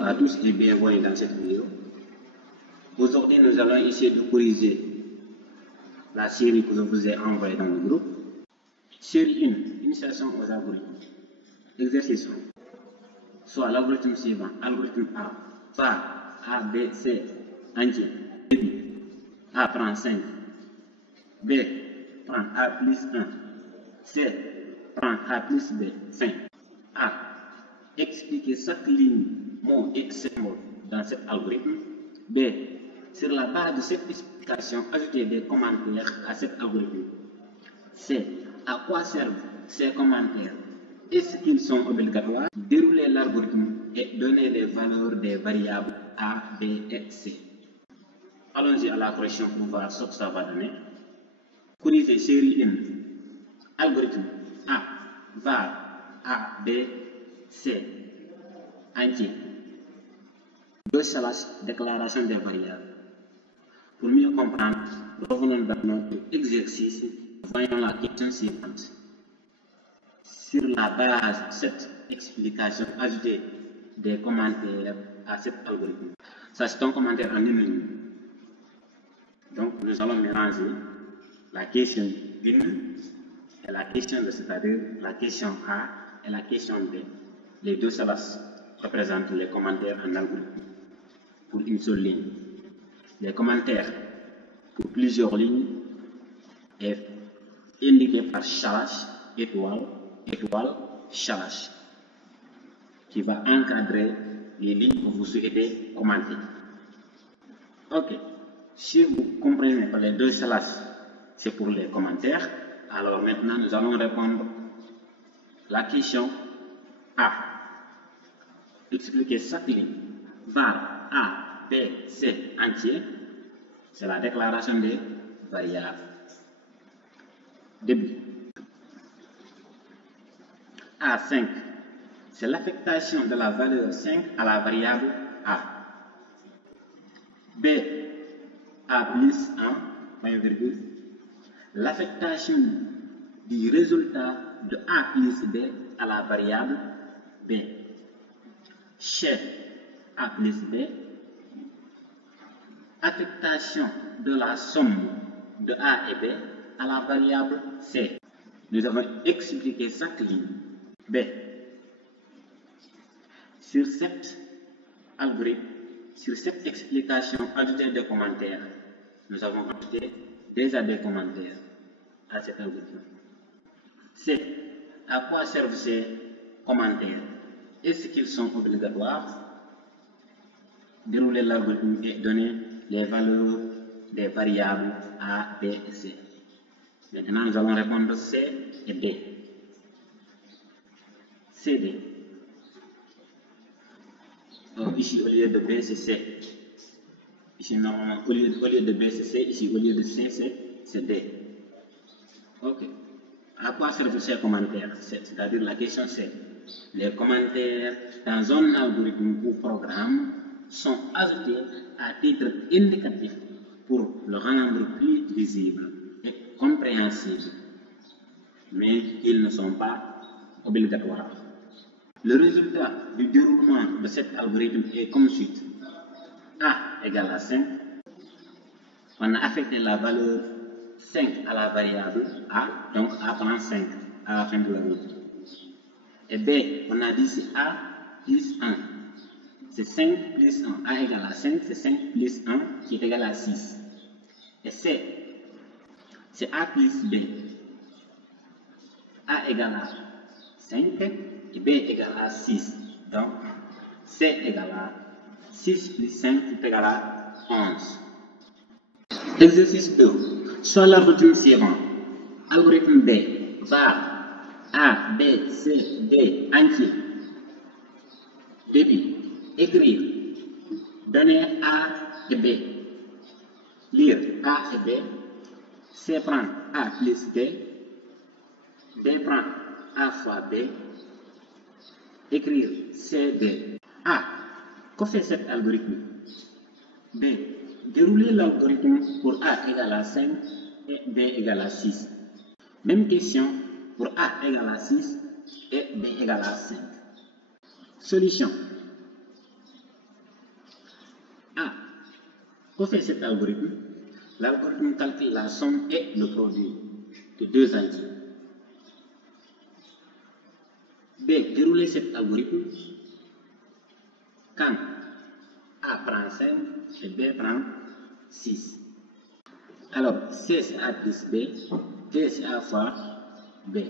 Bonjour à tous et bienvenue dans cette vidéo. Aujourd'hui, nous allons essayer de corriger la série que je vous ai envoyée dans le groupe. Série 1, initiation aux algorithmes. Exercice 1. Soit l'algorithme suivant, algorithme A, var A, B, C, entier. A prend 5, B prend A plus 1, C prend A plus B, 5. A. Expliquer chaque ligne, mot et symbole dans cet algorithme. B. Sur la base de cette explication, ajouter des commentaires à cet algorithme. C. À quoi servent ces commentaires? Est-ce qu'ils sont obligatoires? Dérouler l'algorithme et donner les valeurs des variables A, B et C. Allons-y à la correction pour voir ce que ça va donner. Corriger série 1. Algorithme A, var A, B, C, entier. 2/ déclaration des variables. Pour mieux comprendre, revenons dans notre exercice. Voyons la question suivante. Sur la base de cette explication, ajouter des commentaires à cet algorithme. Ça, c'est un commentaire en une ligne. Donc, nous allons mélanger la question 1 et la question 2, c'est-à-dire la question A et la question B. Les deux slash représentent les commentaires en algorithme pour une seule ligne. Les commentaires pour plusieurs lignes est indiqué par slash, étoile, étoile, slash, qui va encadrer les lignes que vous souhaitez commenter. Ok, si vous comprenez que les deux slash c'est pour les commentaires, alors maintenant nous allons répondre la question A. Expliquer chaque ligne. Var A, B, C entier, c'est la déclaration des variables. Début. A5, c'est l'affectation de la valeur 5 à la variable A. B, A plus 1, point virgule, l'affectation du résultat de A plus B à la variable B. Chef A plus B, affectation de la somme de A et B à la variable C. Nous avons expliqué chaque ligne. B. Sur cet algorithme, sur cette explication, ajouter des commentaires. Nous avons ajouté déjà des commentaires à cet algorithme. C. À quoi servent ces commentaires? Est-ce qu'ils sont obligatoires? Dérouler l'algorithme et donner les valeurs des variables A, B et C. Maintenant, nous allons répondre C et D. C, D. Ici, au lieu de B, c'est C. Ici, normalement, au lieu de B, c'est C. Ici, au lieu de C, c'est D. Ok. À quoi servent ces commentaires? C'est-à-dire la question C. Les commentaires dans un algorithme ou programme sont ajoutés à titre indicatif pour le rendre plus visible et compréhensible, mais ils ne sont pas obligatoires. Le résultat du déroulement de cet algorithme est comme suit. A égale à 5. On a affecté la valeur 5 à la variable A, donc A prend 5 à la fin de la route. Et B, on a dit c'est A plus 1. C'est 5 plus 1. A égale à 5, c'est 5 plus 1 qui est égal à 6. Et C, c'est A plus B. A égale à 5 et B égale à 6. Donc, C égale à 6 plus 5 est égal à 11. Exercice 2. Soit l'algorithme suivant. Algorithme B. Var A, B, C, D entier. Début. Écrire. Donner A et B. Lire A et B. C prend A plus B. B prend A fois B. Écrire C, D. A. Que fait cet algorithme? B. Dérouler l'algorithme pour A égale à 5 et B égale à 6. Même question pour A égale à 6 et B égale à 5. Solution. Que fait cet algorithme? L'algorithme calcule la somme et le produit de deux entiers. B. Dérouler cet algorithme quand A prend 5 et B prend 6. Alors, C c'est A plus B, D c'est A fois B.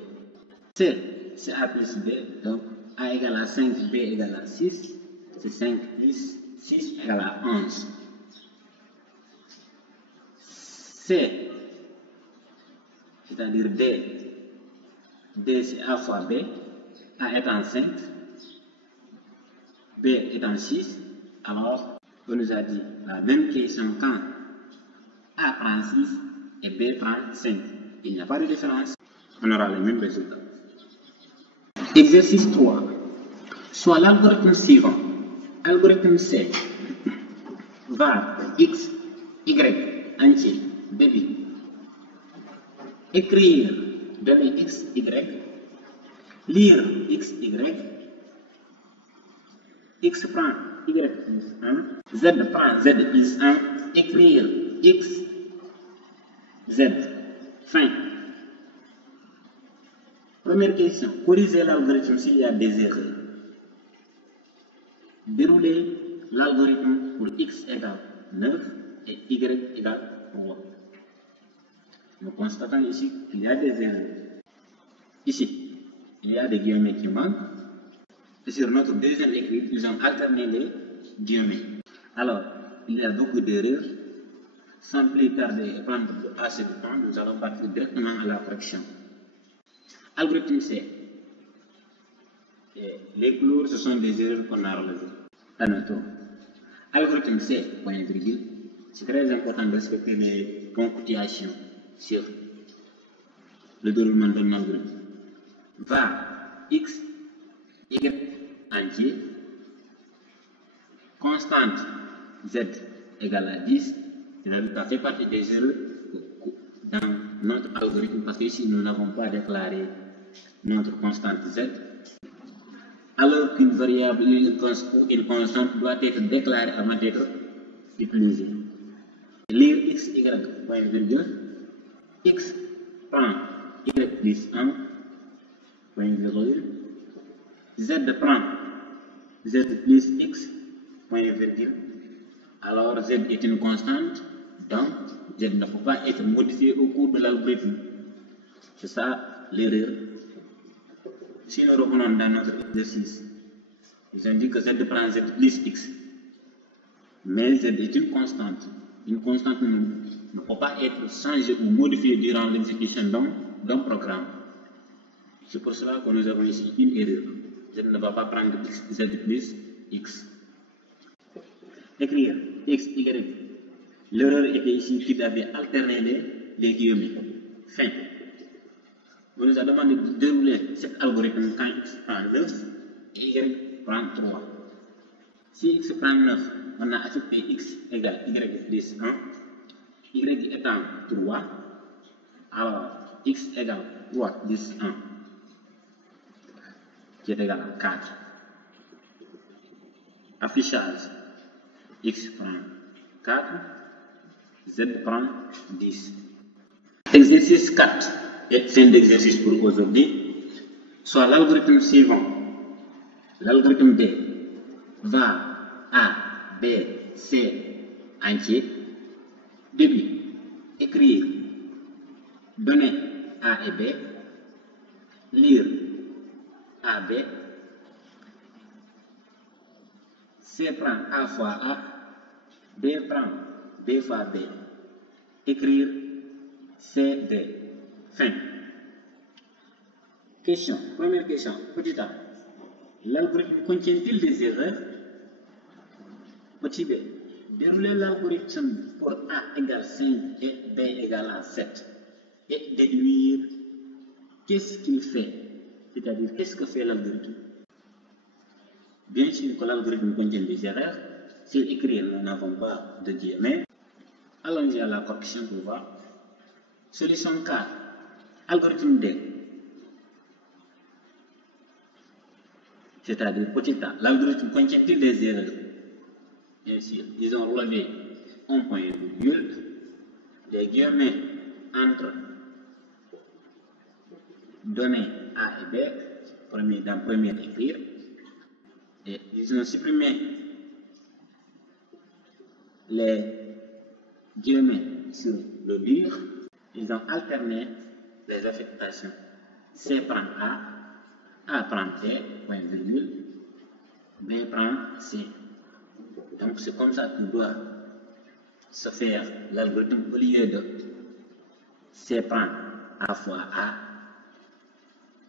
C c'est A plus B, donc A égale à 5, B égale à 6, c'est 5 plus 6 égale à 11. C, c'est-à-dire D c'est A fois B, A étant 5, B étant 6, alors on nous a dit la même question quand A prend 6 et B prend 5. Il n'y a pas de différence, on aura le même résultat. Exercice 3. Soit l'algorithme suivant, algorithme C, var x, y, entier, débit. Écrire données x, y, lire x, y, x prend y plus 1, z prend z plus 1, écrire x, z. Fin. Première question, corriger l'algorithme s'il y a des erreurs. Dérouler l'algorithme pour x égale 9 et y égale 3. Nous constatons ici qu'il y a des erreurs. Ici, il y a des guillemets qui manquent. Et sur notre deuxième écrit, nous avons alterné les guillemets. Alors, il y a beaucoup d'erreurs. Sans plus tarder et prendre assez de temps, nous allons partir directement à la correction. Algorithme C. Et les couleurs, ce sont des erreurs qu'on a relevées. Anotons. Algorithme C, point virgule. C'est très important de respecter les ponctuations sur le déroulement d'un algorithme. Va x, y entier, constante z égale à 10. Ça fait partie des erreurs dans notre algorithme parce que ici nous n'avons pas déclaré notre constante z. Alors qu'une variable ou une constante doit être déclarée avant d'être utilisée. Lire x, y, point virgule, x prend y plus 1, point virgule, z prend z plus x, point virgule. Alors z est une constante, donc z ne peut pas être modifié au cours de l'algorithme. C'est ça l'erreur. Si nous revenons dans notre exercice, nous avons dit que z prend z plus x. Mais z est une constante. Une constante ne peut pas être changée ou modifiée durant l'exécution d'un programme. C'est pour cela que nous avons ici une erreur. Z ne va pas prendre z plus x. Écrire x, y. L'erreur était ici qu'il avait alterné les guillemets. Fin. On nous a demandé de dérouler cet algorithme quand x prend 9 et y prend 3. Si x prend 9, on a affecté x égale y plus 1, y étant 3, alors x égale 3 plus 1, qui est égal à 4. Affichage, x prend 4, z prend 10. Exercice 4, et fin d'exercice pour aujourd'hui, soit l'algorithme suivant, l'algorithme D, va A, B, C, entier, débit, écrire, donner A et B, lire A, B, C prend A fois A, B prend B fois B, écrire C, D. Fin. Question, première question, petit a. L'algorithme contient-il des erreurs? Petit b. Dérouler l'algorithme pour A égale 5 et B égale à 7 et déduire qu'est-ce qu'il fait, c'est-à-dire qu'est-ce que fait l'algorithme. Bien sûr que l'algorithme contient des erreurs, c'est écrit, nous n'avons pas de dire, mais allons-y à la correction pour voir. Solution 4, algorithme D, c'est-à-dire petit a. L'algorithme contient-il des erreurs? Bien sûr, ils ont relevé un point virgule, les guillemets entre données A et B, dans premier écrire, et ils ont supprimé les guillemets sur le dire, ils ont alterné les affectations. C prend A prend B, point virgule, B prend C. Donc c'est comme ça que doit se faire l'algorithme au lieu de C prend A fois A,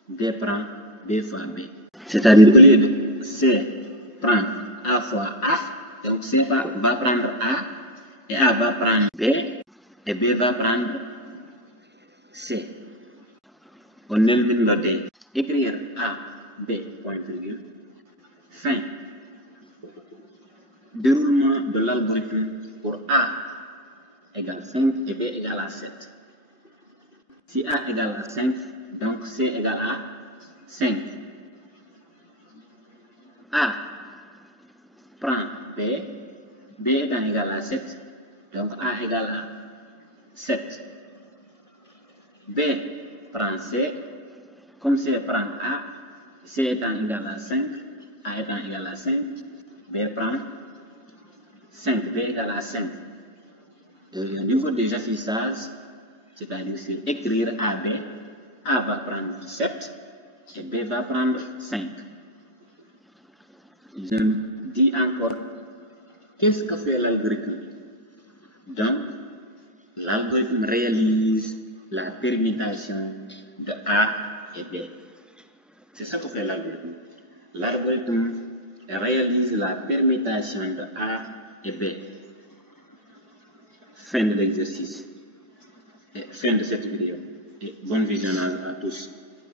B prend B fois B. C'est-à-dire au lieu de C prend A fois A, donc C va prendre A, et A va prendre B, et B va prendre C. On élimine le D. Écrire A, B, point virgule, fin. Déroulement de l'algorithme pour A égale 5 et B égale à 7. Si A égale à 5, donc C égale à 5. A prend B, B étant égal à 7, donc A égale à 7. B prend C, comme C prend A, C étant égal à 5, A étant égal à 5, B prend 5, B égale à 5. Et au niveau des affichages, c'est-à-dire sur écrire AB, A va prendre 7 et B va prendre 5. Je dis encore, qu'est-ce que fait l'algorithme? Donc, l'algorithme réalise la permutation de A et B. C'est ça que fait l'algorithme. L'algorithme réalise la permutation de A et B. Fin de l'exercice et fin de cette vidéo. Et bon visionnage à tous.